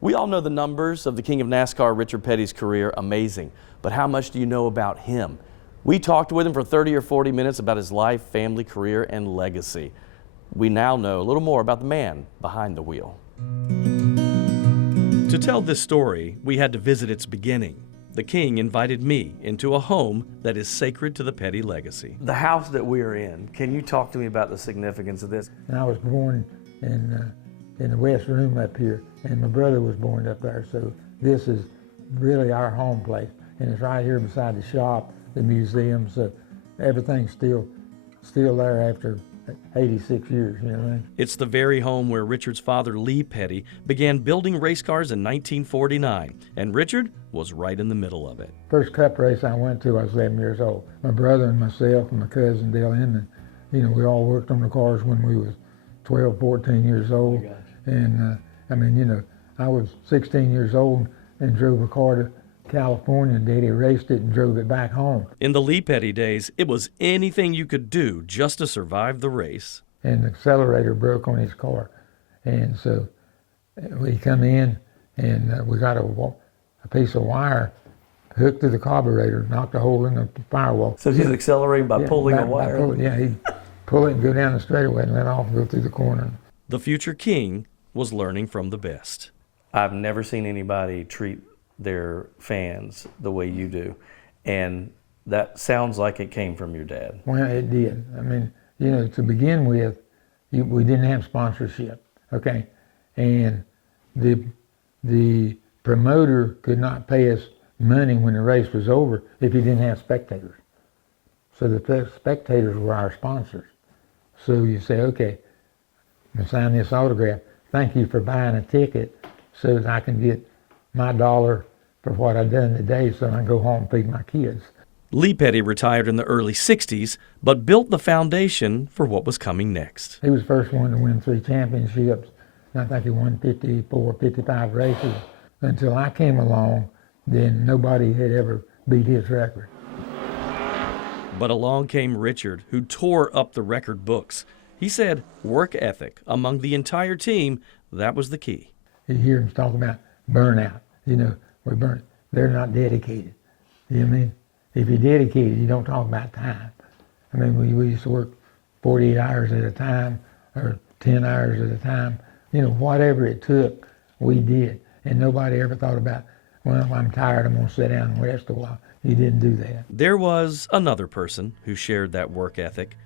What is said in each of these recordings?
We all know the numbers of the King of NASCAR, Richard Petty's career, amazing. But how much do you know about him? We talked with him for 30 or 40 minutes about his life, family, career, and legacy. We now know a little more about the man behind the wheel. To tell this story, we had to visit its beginning. The King invited me into a home that is sacred to the Petty legacy. The house that we are in, can you talk to me about the significance of this? And I was born in the West Room up here, and my brother was born up there, so this is really our home place. And it's right here beside the shop, the museum, so everything's still there after 86 years, you know what I mean? It's the very home where Richard's father, Lee Petty, began building race cars in 1949, and Richard was right in the middle of it. First cup race I went to, I was 11 years old. My brother and myself and my cousin Dale Inman, you know, we all worked on the cars when we was 12, 14 years old. Oh, and I mean, you know, I was 16 years old and drove a car to California, and Daddy raced it and drove it back home. In the Lee Petty days, it was anything you could do just to survive the race. And the accelerator broke on his car. And so we come in and we got a piece of wire hooked to the carburetor, knocked a hole in the firewall. So he's accelerating by pulling a wire? He'd pull it and go down the straightaway and let off and go through the corner. The future King was learning from the best. I've never seen anybody treat their fans the way you do, and that sounds like it came from your dad. Well, it did. I mean, you know, to begin with, we didn't have sponsorship, okay? And the promoter could not pay us money when the race was over if he didn't have spectators. So the spectators were our sponsors. So you say, okay, I'm gonna sign this autograph. Thank you for buying a ticket so that I can get my dollar for what I've done today so I can go home and feed my kids. Lee Petty retired in the early 60s, but built the foundation for what was coming next. He was the first one to win 3 championships. And I think he won 54, 55 races. Until I came along, then nobody had ever beat his record. But along came Richard, who tore up the record books. He said work ethic among the entire team, that was the key. You hear him talk about burnout. You know, they're not dedicated. You know what I mean? If you're dedicated, you don't talk about time. I mean, we used to work 48 hours at a time or 10 hours at a time. You know, whatever it took, we did. And nobody ever thought about, well, I'm tired, I'm going to sit down and rest a while. You didn't do that. There was another person who shared that work ethic,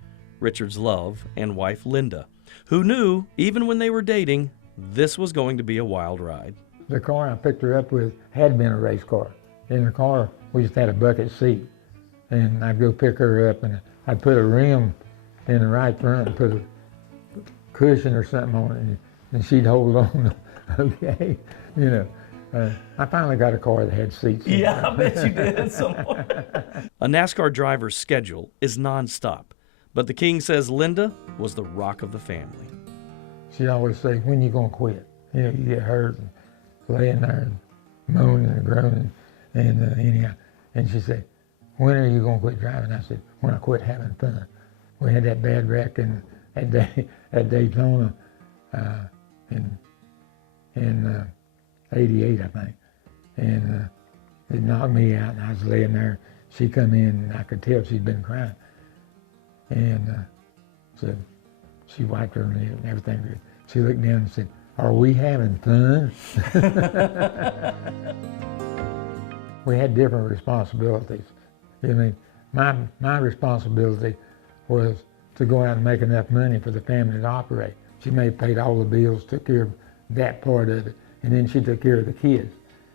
Richard's love and wife, Linda, who knew, even when they were dating, this was going to be a wild ride. The car I picked her up with had been a race car. In the car, we just had a bucket seat. And I'd go pick her up and I'd put a rim in the right front and put a cushion or something on it, and she'd hold on, okay? You know, I finally got a car that had seats. Yeah, I bet you did somewhere. A NASCAR driver's schedule is nonstop, but the King says Linda was the rock of the family. She'd always say, when you gonna quit? You know, you get hurt and laying there and moaning and groaning, and anyhow, and she said, when are you gonna quit driving? I said, when I quit having fun. We had that bad wreck at Daytona in 88, I think, and it knocked me out, and I was laying there. She come in, and I could tell she'd been crying, and so she wiped her lip and everything. She looked down and said, are we having fun? We had different responsibilities. I mean, my responsibility was to go out and make enough money for the family to operate. She paid all the bills, took care of that part of it, and then she took care of the kids.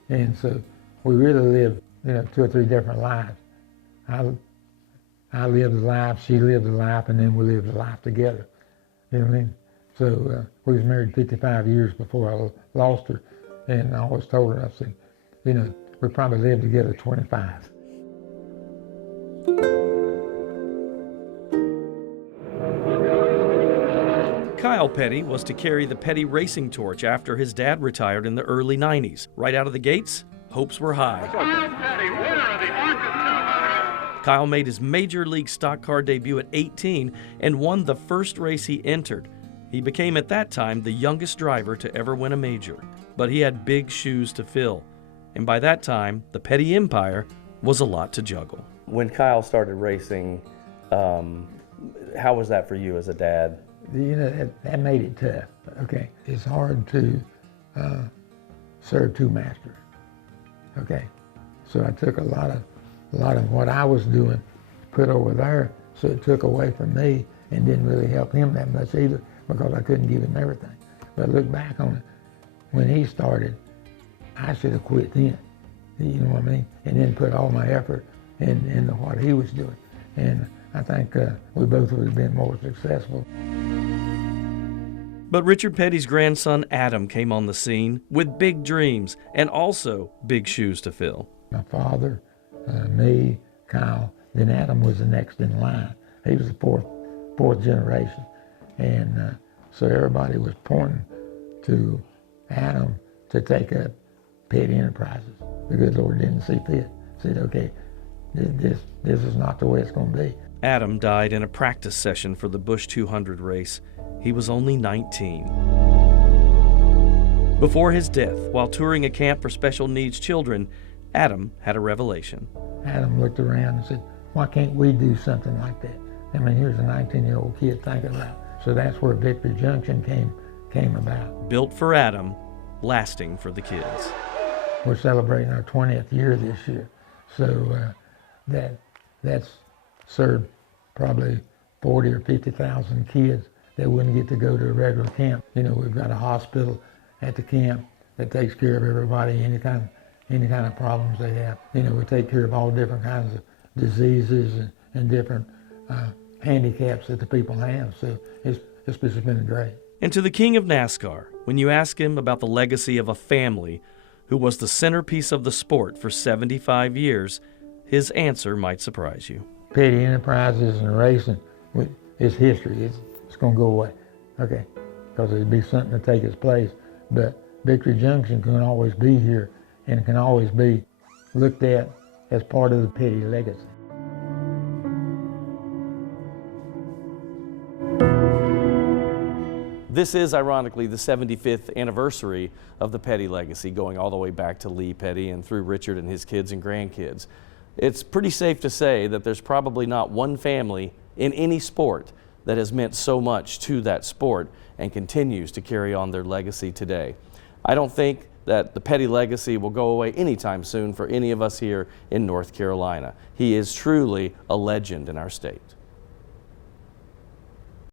And so we really lived, you know, 2 or 3 different lives. I lived a life, she lived a life, and then we lived a life together. You know what I mean? So we was married 55 years before I lost her, and I always told her, I said, you know, we probably lived together 25. Kyle Petty was to carry the Petty racing torch after his dad retired in the early 90s. Right out of the gates, hopes were high. Kyle made his major league stock car debut at 18 and won the first race he entered. He became at that time the youngest driver to ever win a major. but he had big shoes to fill. And by that time, the Petty empire was a lot to juggle. When Kyle started racing, how was that for you as a dad? That made it tough, okay? It's hard to serve two masters, okay? So I took a lot of what I was doing, put over there, so it took away from me and didn't really help him that much either because I couldn't give him everything. But look back on it, when he started, I should have quit then, you know what I mean? And then put all my effort into what he was doing. And I think we both would have been more successful. But Richard Petty's grandson Adam came on the scene with big dreams and also big shoes to fill. My father, me, Kyle, then Adam was the next in line. He was the fourth generation. And so everybody was pointing to Adam to take up Petty Enterprises. The good Lord didn't see fit. Said, okay, this is not the way it's going to be. Adam died in a practice session for the Busch 200 race. He was only 19. Before his death, while touring a camp for special needs children, Adam had a revelation. Adam looked around and said, why can't we do something like that? I mean, here's a 19-year-old kid thinking about it. So that's where Victory Junction came about. Built for Adam, lasting for the kids. We're celebrating our 20th year this year. So that's served probably 40 or 50,000 kids that wouldn't get to go to a regular camp. You know, we've got a hospital at the camp that takes care of everybody, any kind of problems they have. You know, we take care of all different kinds of diseases and different handicaps that the people have. So it's just been great. And to the King of NASCAR, when you ask him about the legacy of a family who was the centerpiece of the sport for 75 years, his answer might surprise you. Petty Enterprises and racing is history. It's going to go away, okay? Because there'd be something to take its place. But Victory Junction can always be here and can always be looked at as part of the Petty legacy. This is, ironically, the 75th anniversary of the Petty legacy, going all the way back to Lee Petty and through Richard and his kids and grandkids. It's pretty safe to say that there's probably not one family in any sport that has meant so much to that sport and continues to carry on their legacy today. I don't think that the Petty legacy will go away anytime soon for any of us here in North Carolina. He is truly a legend in our state.